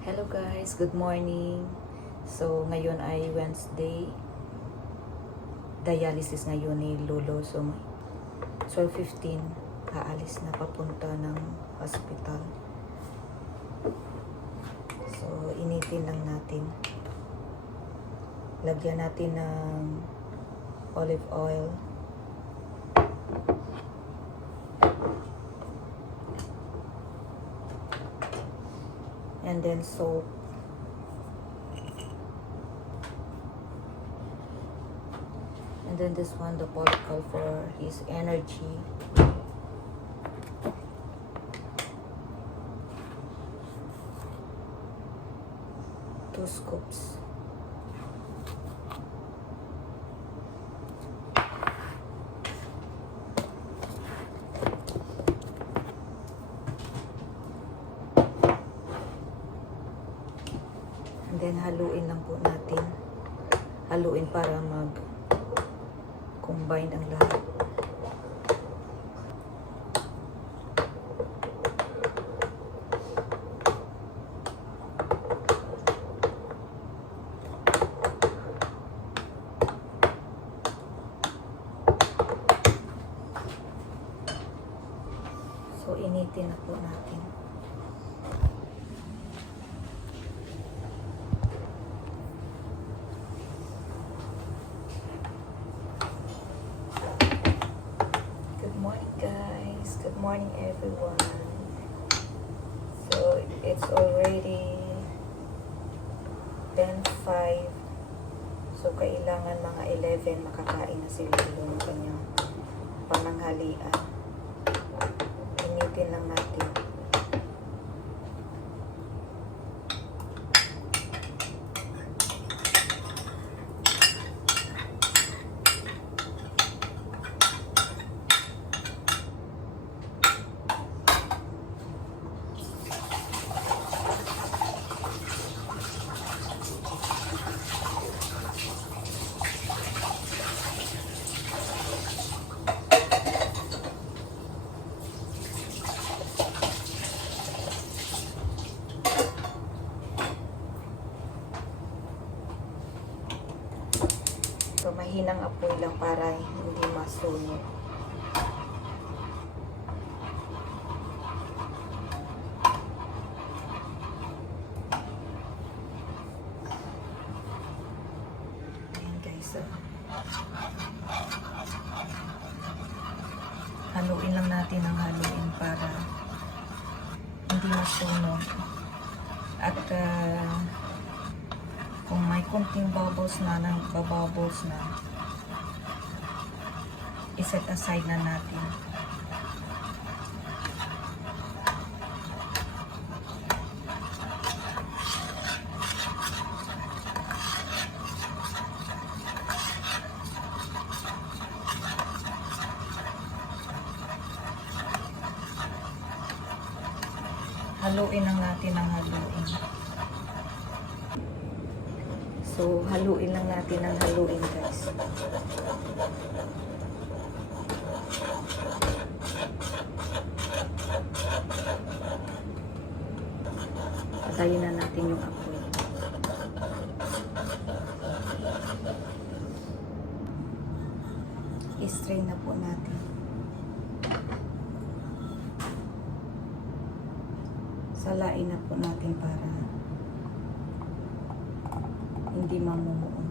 Hello guys, good morning. So ngayon ay Wednesday. Dialysis ngayon ni Lolo. So 12:15 aalis na papunta ng hospital. So initin lang natin. Lagyan natin ng olive oil. And then soap. And then this one, the Polycal for his energy. Two scoops. And then haluin lang po natin. Haluin para mag-combine ang lahat. So initin na po natin. Good morning everyone. So it's already 10:05. So kailangan mga 11 makakain na sila ng kanyang pananghalian. Initin lang natin. So, mahinang apoy lang para hindi masunog. Ayan guys. So, haluin lang natin ang haluin para hindi masunog. At kung may kunting bubbles na, nagbabubbles na, iset aside na natin. Haluin lang natin ang haluin. So, haluin lang natin ang haluin, guys. Patayin na natin yung apoy. I-strain na po natin. Salain na po natin para hindi mamumuon.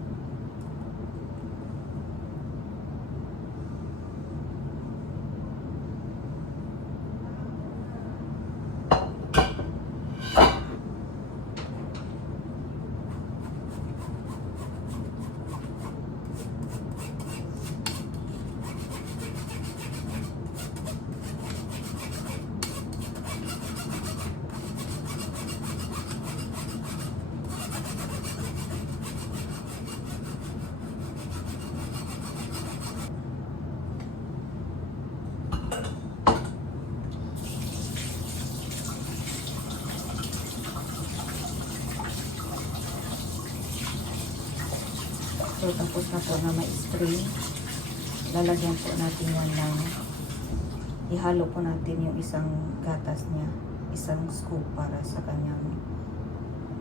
So, tapos na po na ma-strain. Lalagyan po natin yan ng, ihalo po natin yung isang gatas niya, isang scoop para sa kanyang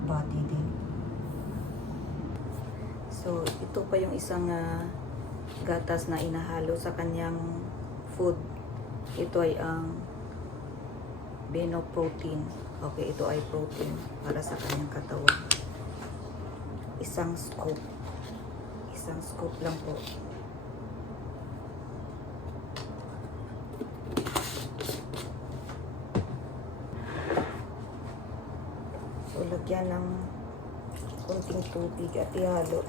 body din. So, ito pa yung isang gatas na inahalo sa kanyang food. Ito ay ang Beno protein. Okay, ito ay protein para sa kanyang katawan. Isang scoop. Isang scoop lang po. So, lagyan ng konting tubig at ihalo.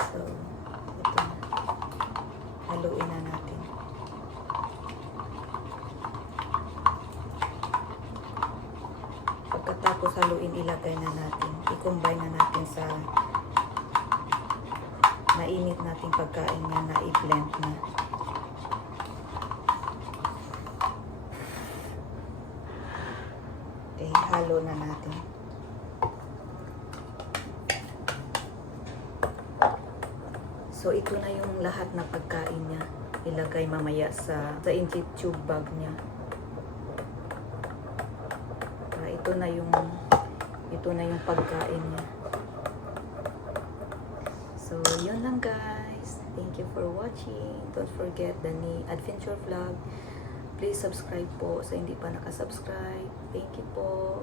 So, ito na. Haluin na natin. Pagkatapos haluin, ilagay na natin. I-combine na natin sa mainit nating pagkain na i-blend na. Okay, halo na natin. So, ito na yung lahat na pagkain niya. Ilagay mamaya sa inject tube bag niya. Ito na yung pagkain niya. So, yun lang guys. Thank you for watching. Don't forget the Adventure Vlog. Please subscribe po sa hindi pa nakasubscribe. Thank you po.